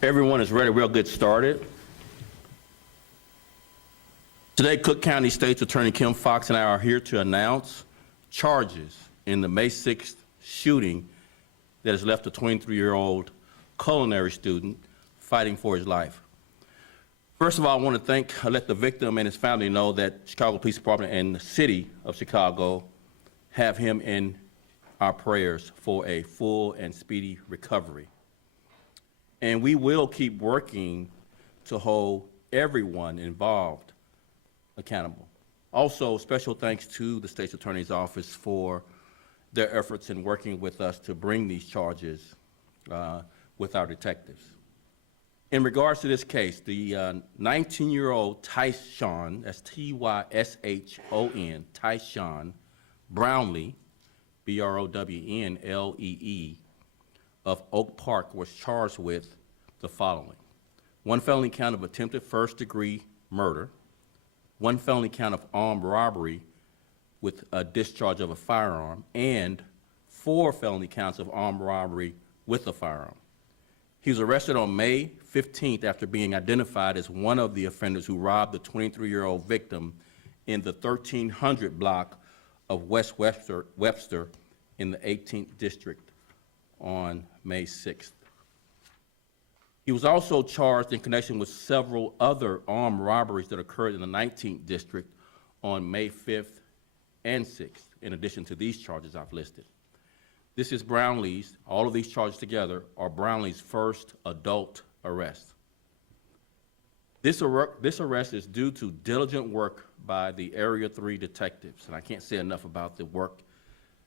Everyone is ready. We'll get started. Today, Cook County State's Attorney Kim Foxx and I are here to announce charges in the May 6th shooting that has left a 23-year-old culinary student fighting for his life. First of all, I want to let the victim and his family know that Chicago Police Department and the City of Chicago have him in our prayers for a full and speedy recovery. And we will keep working to hold everyone involved accountable. Also, special thanks to the State's Attorney's Office for their efforts in working with us to bring these charges with our detectives. In regards to this case, the 19-year-old Tyshawn, that's T-Y-S-H-O-N, Tyshawn Brownlee, B-R-O-W-N-L-E-E, of Oak Park was charged with the following: 1 felony count of attempted first-degree murder, 1 felony count of armed robbery with a discharge of a firearm, and 4 felony counts of armed robbery with a firearm. He was arrested on May 15th after being identified as one of the offenders who robbed the 23-year-old victim in the 1300 block of West Webster in the 18th District on May 6th. He was also charged in connection with several other armed robberies that occurred in the 19th District on May 5th and 6th, in addition to these charges I've listed. This is Brownlee's, all of these charges together are Brownlee's first adult arrest. This arrest is due to diligent work by the Area 3 detectives, and I can't say enough about the work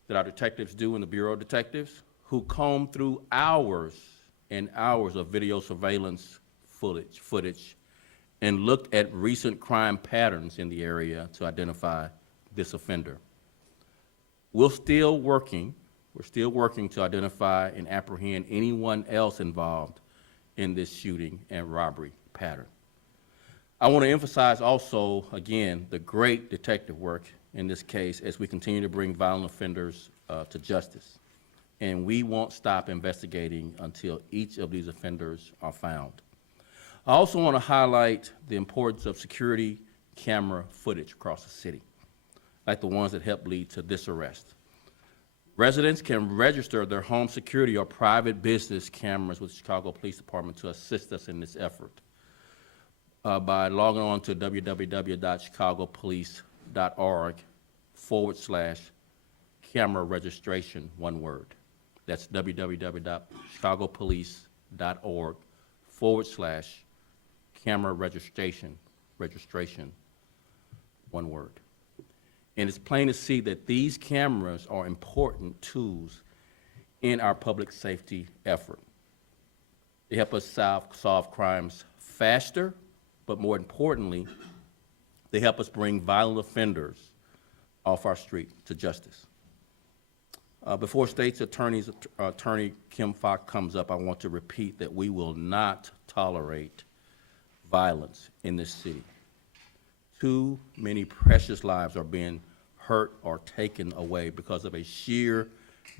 that our detectives do in the Bureau of Detectives, who comb through hours and hours of video surveillance footage and looked at recent crime patterns in the area to identify this offender. We're still working to identify and apprehend anyone else involved in this shooting and robbery pattern. I want to emphasize also, again, the great detective work in this case as we continue to bring violent offenders to justice. And we won't stop investigating until each of these offenders are found. I also want to highlight the importance of security camera footage across the city, like the ones that helped lead to this arrest. Residents can register their home security or private business cameras with the Chicago Police Department to assist us in this effort by logging on to www.chicagopolice.org/camera registration, one word. That's www.chicagopolice.org/camera registration, one word. And it's plain to see that these cameras are important tools in our public safety effort. They help us solve crimes faster, but more importantly, they help us bring violent offenders off our street to justice. Before State's Attorney Kim Foxx comes up, I want to repeat that we will not tolerate violence in this city. Too many precious lives are being hurt or taken away because of a sheer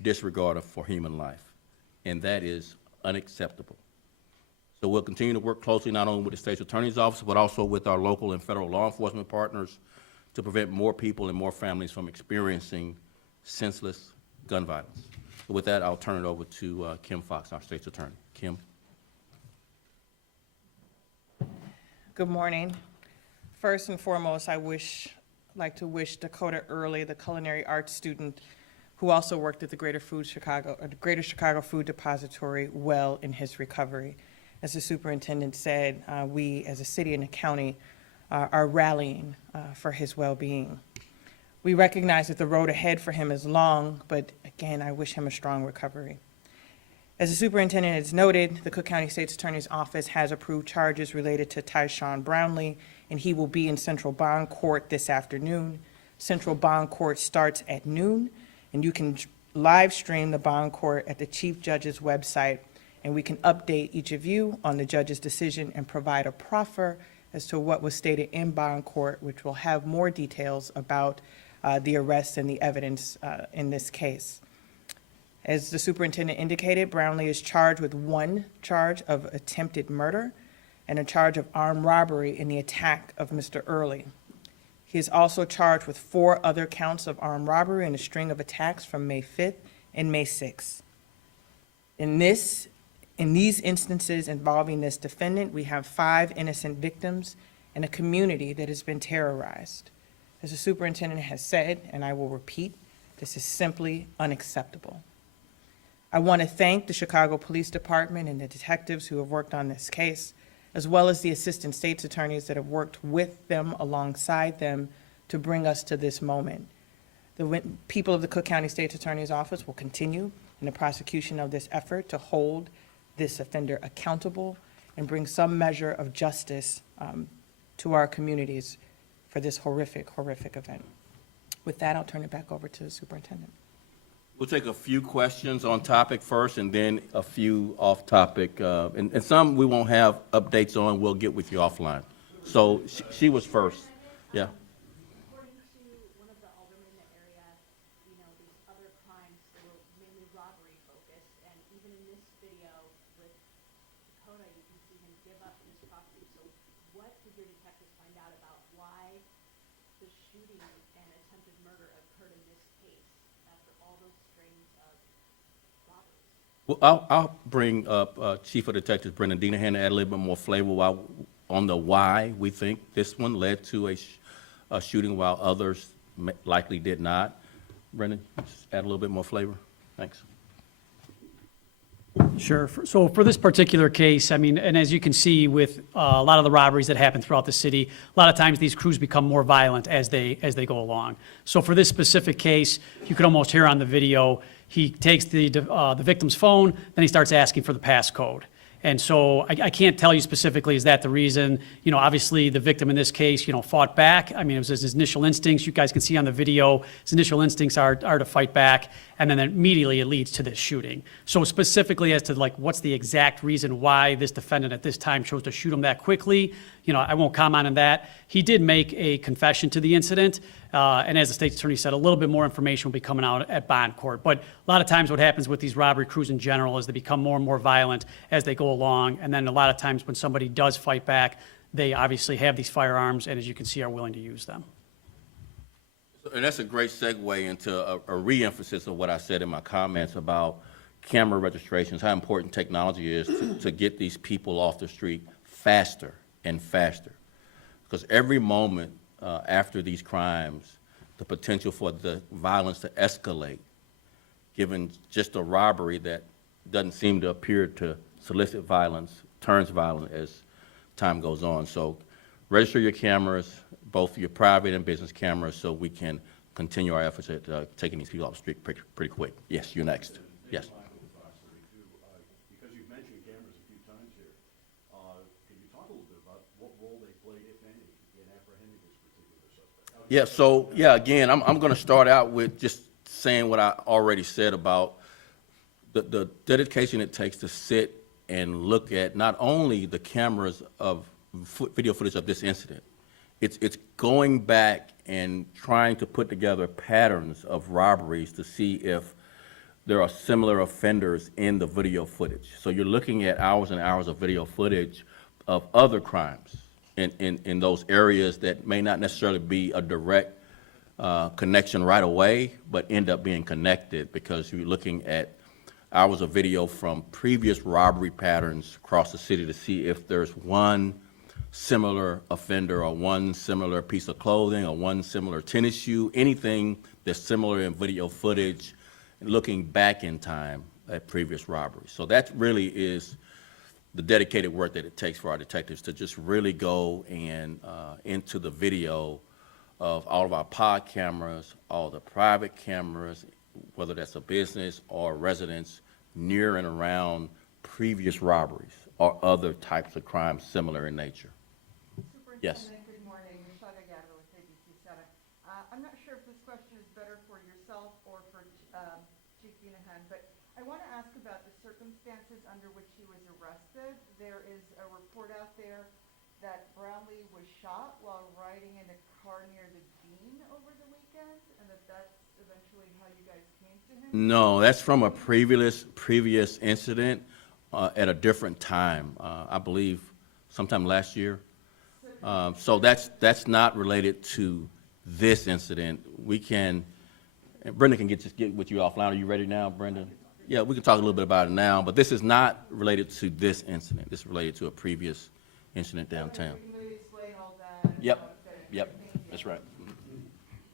disregard for human life, and that is unacceptable. So we'll continue to work closely not only with the State's Attorney's Office, but also with our local and federal law enforcement partners to prevent more people and more families from experiencing senseless gun violence. So with that, I'll turn it over to Kim Foxx, our State's Attorney. Kim. Good morning. First and foremost, I'd like to wish Dakota Early, the culinary arts student who also worked at the Greater Chicago Food Depository, well in his recovery. As the superintendent said, we as a city and a county are rallying for his well-being. We recognize that the road ahead for him is long, but again, I wish him a strong recovery. As the superintendent has noted, the Cook County State's Attorney's Office has approved charges related to Tyshawn Brownlee, and he will be in Central Bond Court this afternoon. Central Bond Court starts at noon, and you can live stream the bond court at the Chief Judge's website, and we can update each of you on the judge's decision and provide a proffer as to what was stated in bond court, which will have more details about the arrest and the evidence in this case. As the superintendent indicated, Brownlee is charged with one charge of attempted murder and a charge of armed robbery in the attack of Mr. Early. He is also charged with 4 other counts of armed robbery and a string of attacks from May 5th and May 6th. In these instances involving this defendant, we have 5 innocent victims and a community that has been terrorized. As the superintendent has said, and I will repeat, this is simply unacceptable. I want to thank the Chicago Police Department and the detectives who have worked on this case, as well as the assistant state's attorneys that have worked with them, alongside them, to bring us to this moment. The people of the Cook County State's Attorney's Office will continue in the prosecution of this effort to hold this offender accountable and bring some measure of justice to our communities for this horrific, horrific event. With that, I'll turn it back over to the superintendent. We'll take a few questions on topic first and then a few off topic. And some we won't have updates on. We'll get with you offline. So she was first. Yeah. According to one of the aldermen in the area, you know, these other crimes, they were mainly robbery focused, and even in this video with Dakota, you can see him give up his property. So what did your detectives find out about why the shooting and attempted murder occurred in this case after all those strings of robberies? Well, I'll bring up Chief of Detectives Brendan Deanahan to add a little bit more flavor on the why we think this one led to a shooting while others likely did not. Brendan, just add a little bit more flavor. Thanks. Sure. So for this particular case, I mean, and as you can see with a lot of the robberies that happen throughout the city, a lot of times these crews become more violent as they go along. So for this specific case, you could almost hear on the video, he takes the victim's phone, then he starts asking for the passcode. And so I can't tell you specifically, is that the reason? You know, obviously the victim in this case, you know, fought back. I mean, it was his initial instincts. You guys can see on the video, his initial instincts are to fight back. And then immediately it leads to this shooting. So specifically as to like, what's the exact reason why this defendant at this time chose to shoot him that quickly? You know, I won't comment on that. He did make a confession to the incident. And as the state's attorney said, a little bit more information will be coming out at bond court. But a lot of times what happens with these robbery crews in general is they become more and more violent as they go along. And then a lot of times when somebody does fight back, they obviously have these firearms and, as you can see, are willing to use them. And that's a great segue into a re-emphasis of what I said in my comments about camera registrations, how important technology is to get these people off the street faster and faster. Because every moment after these crimes, the potential for the violence to escalate, given just a robbery that doesn't seem to appear to solicit violence, turns violent as time goes on. So register your cameras, both your private and business cameras, so we can continue our efforts at taking these people off the street pretty quick. Yes, you're next. Yes. Because you've mentioned cameras a few times here, can you talk a little bit about what role they played, if any, in apprehending this particular suspect? Yeah, so, yeah, again, I'm going to start out with just saying what I already said about the dedication it takes to sit and look at not only the cameras of video footage of this incident, it's going back and trying to put together patterns of robberies to see if there are similar offenders in the video footage. So you're looking at hours and hours of video footage of other crimes in those areas that may not necessarily be a direct connection right away, but end up being connected because you're looking at hours of video from previous robbery patterns across the city to see if there's one similar offender or one similar piece of clothing or one similar tennis shoe, anything that's similar in video footage, looking back in time at previous robberies. So that really is the dedicated work that it takes for our detectives to just really go and into the video of all of our pod cameras, all the private cameras, whether that's a business or residence near and around previous robberies or other types of crimes similar in nature. Yes. Superintendent, good morning. Michelle Gagatto with ABC7. I'm not sure if this question is better for yourself or for Chief Deanahan, but I want to ask about the circumstances under which he was arrested. There is a report out there that Brownlee was shot while riding in a car near the Dean over the weekend, and that's eventually how you guys came to him? No, that's from a previous incident at a different time, I believe sometime last year. So that's not related to this incident. We can, and Brenda can just get with you offline. Are you ready now, Brenda? Yeah, we can talk a little bit about it now, but this is not related to this incident. This is related to a previous incident downtown. Can you explain all that? Yep, yep, that's right.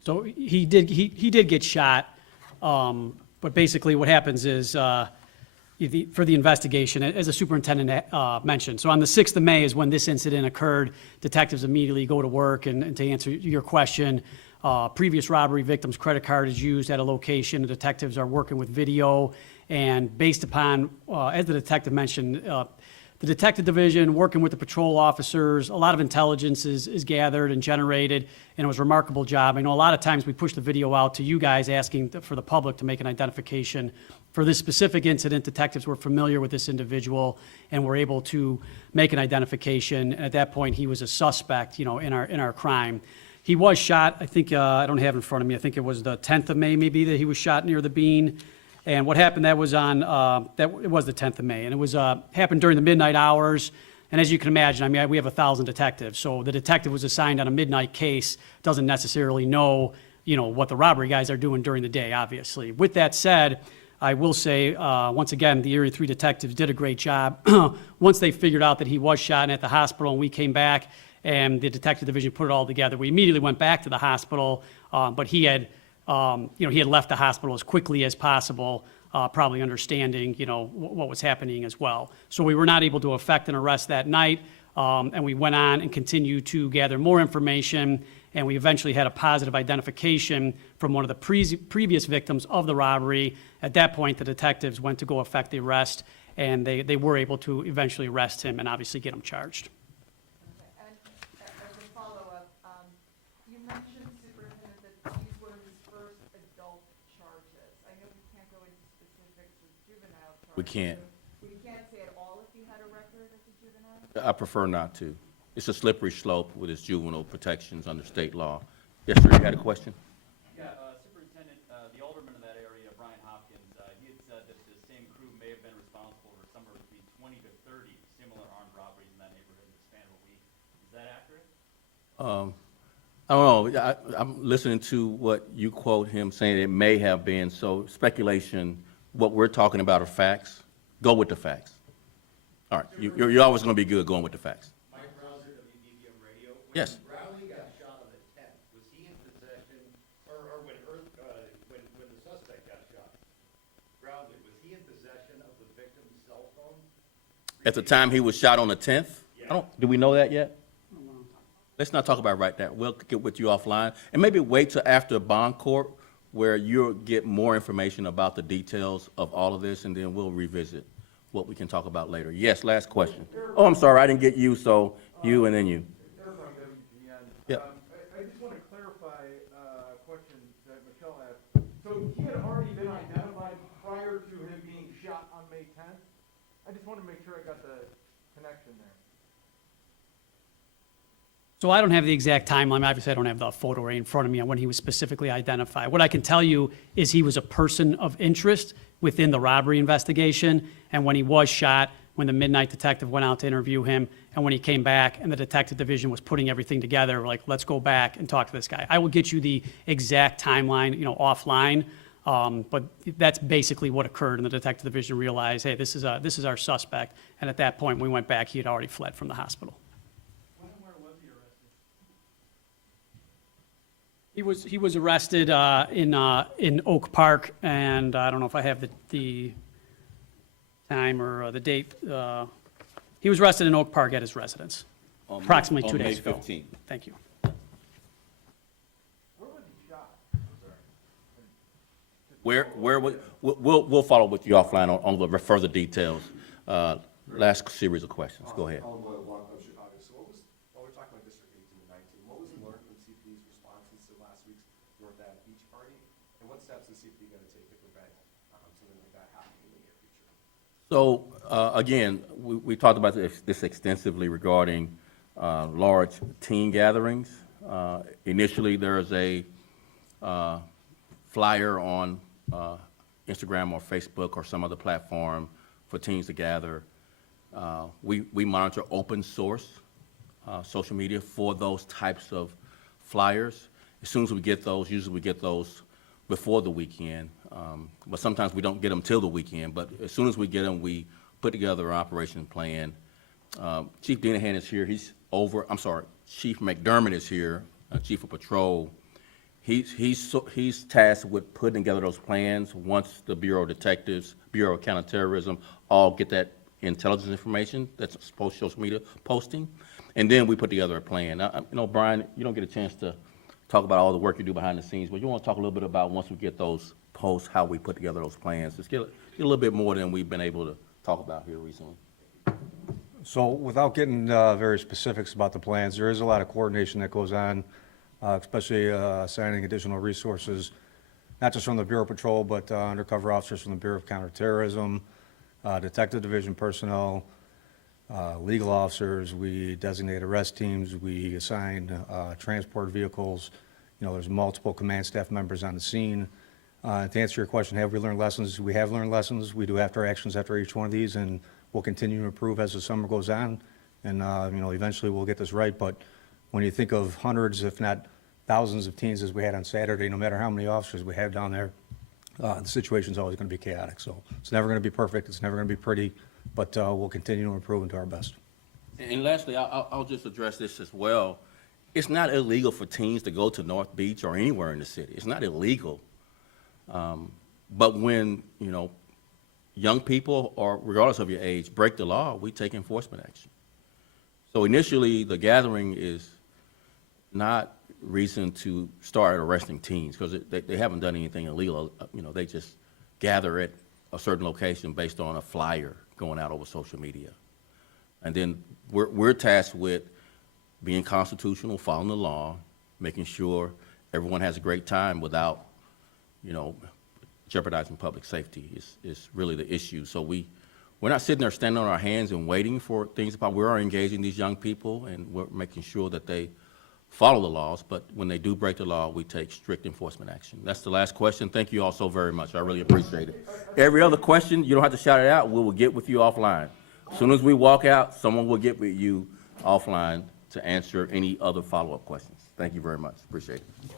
So he did get shot, but basically what happens is, for the investigation, as the superintendent mentioned, so on the 6th of May is when this incident occurred. Detectives immediately go to work, and to answer your question, previous robbery victim's credit card is used at a location. The detectives are working with video, and based upon, as the detective mentioned, the detective division, working with the patrol officers, a lot of intelligence is gathered and generated, and it was a remarkable job. I know a lot of times we push the video out to you guys asking for the public to make an identification. For this specific incident, detectives were familiar with this individual and were able to make an identification. And at that point, he was a suspect, in our crime. He was shot, I think, I don't have it in front of me, I think it was the 10th of May maybe that he was shot near the Bean. And what happened, that was on, it was the 10th of May, and it was, happened during the midnight hours. And as you can imagine, I mean, we have 1,000 detectives, so the detective was assigned on a midnight case, doesn't necessarily know, what the robbery guys are doing during the day, obviously. With that said, I will say, once again, the Area 3 detectives did a great job. Once they figured out that he was shot and at the hospital, and we came back, and the detective division put it all together, we immediately went back to the hospital, but he had left the hospital as quickly as possible, probably understanding, what was happening as well. So we were not able to effect an arrest that night, and we went on and continued to gather more information, and we eventually had a positive identification from one of the previous victims of the robbery. At that point, the detectives went to go effect the arrest, and they were able to eventually arrest him and obviously get him charged. Okay, and as a follow-up, you mentioned, Superintendent, that these were his first adult charges. I know we can't go into specifics with juvenile charges. We can't. We can't say at all if he had a record as a juvenile? I prefer not to. It's a slippery slope with its juvenile protections under state law. Yes, sir, you had a question? Yeah, Superintendent, the alderman in that area, Brian Hopkins, he had said that the same crew may have been responsible for somewhere between 20 to 30 similar armed robberies in that neighborhood in the span of a week. Is that accurate? I don't know. I'm listening to what you quote him saying it may have been, so speculation. What we're talking about are facts. Go with the facts. All right, you're always going to be good going with the facts. Mike Browser, WBBM Radio. Yes. When Rowley got shot on the 10th, was he in possession, or when the suspect got shot, Rowley, was he in possession of the victim's cell phone? At the time he was shot on the 10th? Do we know that yet? Let's not talk about it right now. We'll get with you offline. And maybe wait till after bond court where you'll get more information about the details of all of this, and then we'll revisit what we can talk about later. Yes, last question. Oh, I'm sorry, I didn't get you, so you and then you. Eric on WGN. Yep. I just want to clarify a question that Michelle asked. So he had already been identified prior to him being shot on May 10th? I just want to make sure I got the connection there. So I don't have the exact timeline. Obviously, I don't have the photo right in front of me on when he was specifically identified. What I can tell you is he was a person of interest within the robbery investigation, and when he was shot, when the midnight detective went out to interview him, and when he came back and the detective division was putting everything together, we're like, let's go back and talk to this guy. I will get you the exact timeline, offline, but that's basically what occurred, and the detective division realized, hey, this is our suspect, and at that point, when we went back, he had already fled from the hospital. He was arrested in Oak Park, and I don't know if I have the time or the date. He was arrested in Oak Park at his residence, approximately 2 days ago. On May 15th. Thank you. Where was he shot? We'll follow with you offline on the further details. Last series of questions. Go ahead. Alan Boyle, Block of Chicago. So while we're talking about District 18 and 19, what was learned from CPD's responses to last week's North Ave Beach Party? And what steps is CPD going to take to prevent something like that happening in the near future? So, again, we talked about this extensively regarding large teen gatherings. Initially, there's a flyer on Instagram or Facebook or some other platform for teens to gather. We monitor open source social media for those types of flyers. As soon as we get those, usually we get those before the weekend, but sometimes we don't get them till the weekend. But as soon as we get them, we put together an operation plan. Chief Dinahan is here. Chief McDermott is here, Chief of Patrol. He's tasked with putting together those plans once the Bureau of Detectives, Bureau of Counterterrorism, all get that intelligence information that's supposed social media posting, and then we put together a plan. Brian, you don't get a chance to talk about all the work you do behind the scenes, but you want to talk a little bit about once we get those posts, how we put together those plans. Just get a little bit more than we've been able to talk about here recently. So without getting very specifics about the plans, there is a lot of coordination that goes on, especially assigning additional resources, not just from the Bureau of Patrol, but undercover officers from the Bureau of Counterterrorism, Detective Division personnel, legal officers. We designate arrest teams. We assign transport vehicles. There's multiple command staff members on the scene. To answer your question, have we learned lessons? We have learned lessons. We do after actions after each one of these, and we'll continue to improve as the summer goes on. And, eventually we'll get this right. But when you think of hundreds, if not thousands of teens as we had on Saturday, no matter how many officers we have down there, the situation's always going to be chaotic. So it's never going to be perfect. It's never going to be pretty, but we'll continue to improve and do our best. And lastly, I'll just address this as well. It's not illegal for teens to go to North Beach or anywhere in the city. It's not illegal. But when, young people, or regardless of your age, break the law, we take enforcement action. So initially, the gathering is not reason to start arresting teens, because they haven't done anything illegal. They just gather at a certain location based on a flyer going out over social media. And then we're tasked with being constitutional, following the law, making sure everyone has a great time without, jeopardizing public safety is really the issue. So we're not sitting there standing on our hands and waiting for things to pop. We are engaging these young people, and we're making sure that they follow the laws, but when they do break the law, we take strict enforcement action. That's the last question. Thank you all so very much. I really appreciate it. Every other question, you don't have to shout it out. We will get with you offline. As soon as we walk out, someone will get with you offline to answer any other follow-up questions. Thank you very much. Appreciate it.